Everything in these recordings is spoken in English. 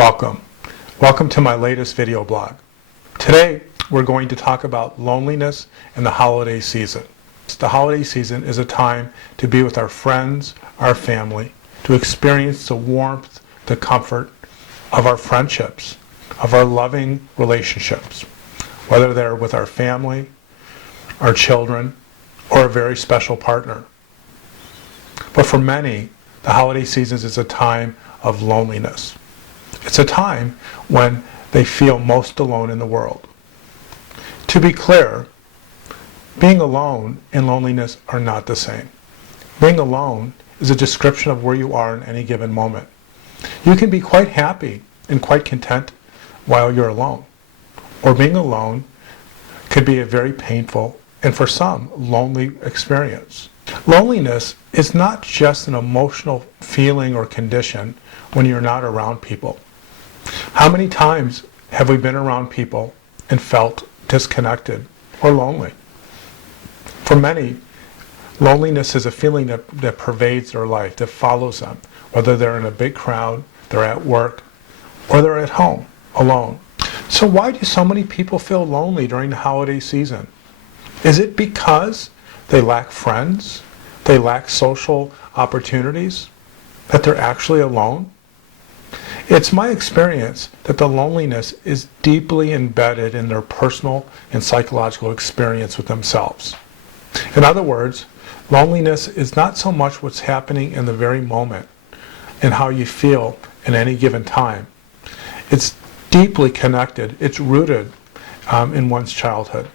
Welcome. Welcome to my latest video blog. Today we're going to talk about loneliness in the holiday season. The holiday season is a time to be with our friends, our family, to experience the warmth, the comfort of our friendships, of our loving relationships, whether they're with our family, our children, or a very special partner. But for many, the holiday season is a time of loneliness. It's a time when they feel most alone in the world. To be clear, being alone and loneliness are not the same. Being alone is a description of where you are in any given moment. You can be quite happy and quite content while you're alone. Or being alone could be a very painful and for some lonely experience. Loneliness is not just an emotional feeling or condition when you're not around people. How many times have we been around people and felt disconnected or lonely? For many, loneliness is a feeling that pervades their life, that follows them, whether they're in a big crowd, they're at work, or they're at home, alone. So why do so many people feel lonely during the holiday season? Is it because they lack friends, they lack social opportunities, that they're actually alone? It's my experience that the loneliness is deeply embedded in their personal and psychological experience with themselves. In other words, loneliness is not so much what's happening in the very moment and how you feel in any given time. It's deeply connected. It's rooted in one's childhood.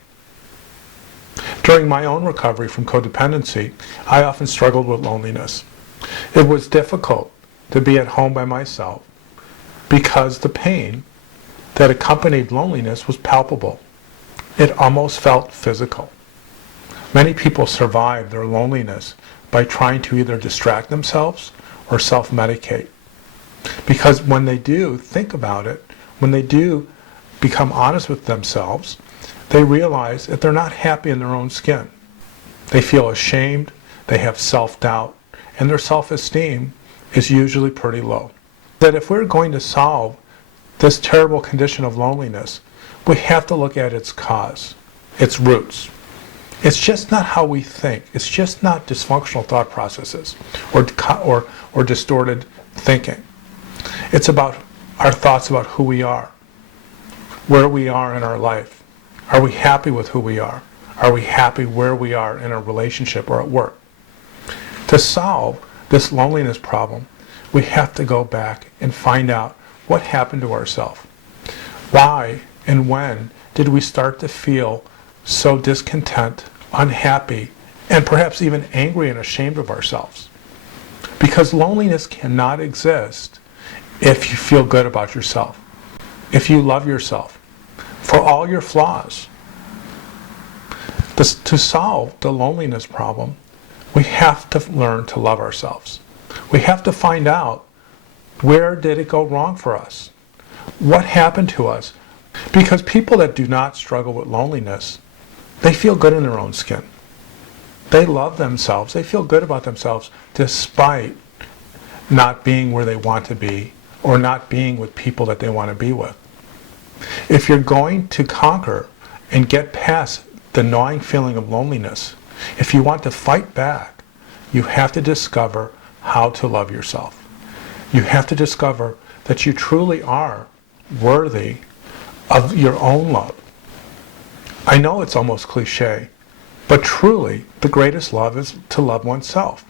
During my own recovery from codependency, I often struggled with loneliness. It was difficult to be at home by myself because the pain that accompanied loneliness was palpable. It almost felt physical. Many people survive their loneliness by trying to either distract themselves or self-medicate. Because when they do think about it, when they do become honest with themselves, they realize that they're not happy in their own skin. They feel ashamed, they have self-doubt, and their self-esteem is usually pretty low. That if we're going to solve this terrible condition of loneliness, we have to look at its cause, its roots. It's just not how we think. It's just not dysfunctional thought processes or distorted thinking. It's about our thoughts about who we are, where we are in our life. Are we happy with who we are? Are we happy where we are in a relationship or at work? To solve this loneliness problem, we have to go back and find out what happened to ourselves. Why and when did we start to feel so discontent, unhappy, and perhaps even angry and ashamed of ourselves? Because loneliness cannot exist if you feel good about yourself, if you love yourself, for all your flaws. To solve the loneliness problem, we have to learn to love ourselves. We have to find out, where did it go wrong for us? What happened to us? Because people that do not struggle with loneliness, they feel good in their own skin. They love themselves. They feel good about themselves despite not being where they want to be or not being with people that they want to be with. If you're going to conquer and get past the gnawing feeling of loneliness, if you want to fight back, you have to discover how to love yourself. You have to discover that you truly are worthy of your own love. I know it's almost cliche, but truly the greatest love is to love oneself.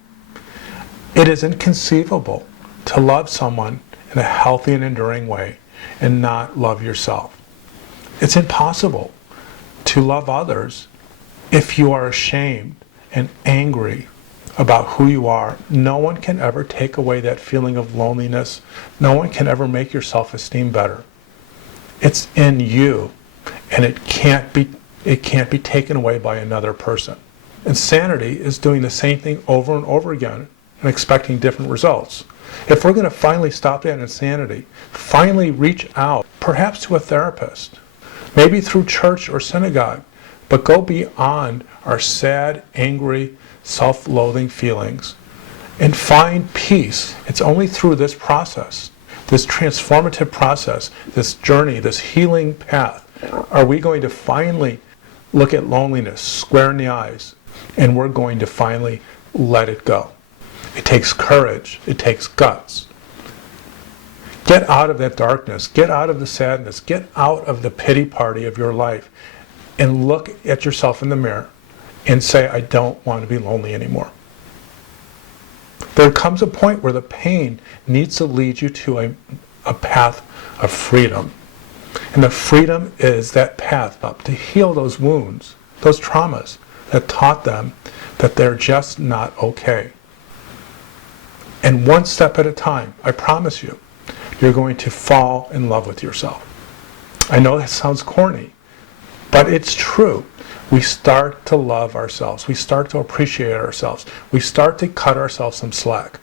It is inconceivable to love someone in a healthy and enduring way and not love yourself. It's impossible to love others if you are ashamed and angry about who you are. No one can ever take away that feeling of loneliness. No one can ever make your self-esteem better. It's in you, and it can't be taken away by another person. Insanity is doing the same thing over and over again and expecting different results. If we're going to finally stop that insanity, finally reach out, perhaps to a therapist, maybe through church or synagogue, but go beyond our sad, angry, self-loathing feelings and find peace. It's only through this process this transformative process, this journey, this healing path, are we going to finally look at loneliness square in the eyes, and we're going to finally let it go? It takes courage. It takes guts. Get out of that darkness. Get out of the sadness. Get out of the pity party of your life and look at yourself in the mirror and say, I don't want to be lonely anymore. There comes a point where the pain needs to lead you to a path of freedom. And the freedom is that path up to heal those wounds, those traumas that taught them that they're just not okay. And one step at a time, I promise you, you're going to fall in love with yourself. I know that sounds corny, but it's true. We start to love ourselves. We start to appreciate ourselves. We start to cut ourselves some slack.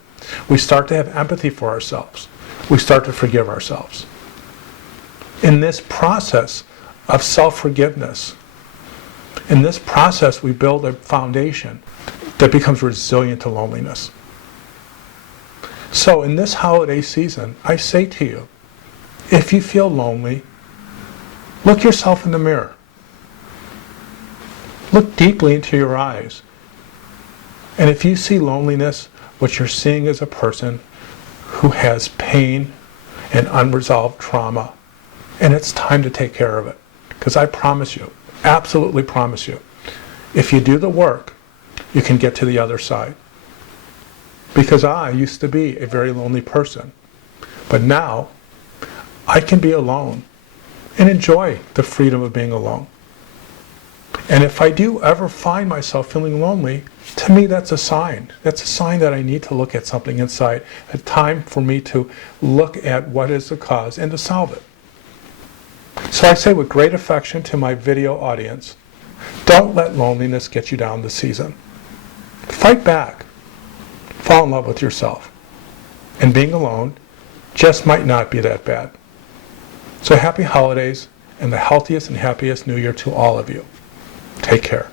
We start to have empathy for ourselves. We start to forgive ourselves. In this process of self-forgiveness, in this process we build a foundation that becomes resilient to loneliness. So in this holiday season, I say to you, if you feel lonely, look yourself in the mirror. Look deeply into your eyes. And if you see loneliness, what you're seeing is a person who has pain and unresolved trauma. And it's time to take care of it. Because I promise you, absolutely promise you, if you do the work, you can get to the other side. Because I used to be a very lonely person. But now, I can be alone and enjoy the freedom of being alone. And if I do ever find myself feeling lonely, to me that's a sign. That's a sign that I need to look at something inside. A time for me to look at what is the cause and to solve it. So I say with great affection to my video audience, don't let loneliness get you down this season. Fight back. Fall in love with yourself. And being alone just might not be that bad. So happy holidays and the healthiest and happiest New Year to all of you. Take care.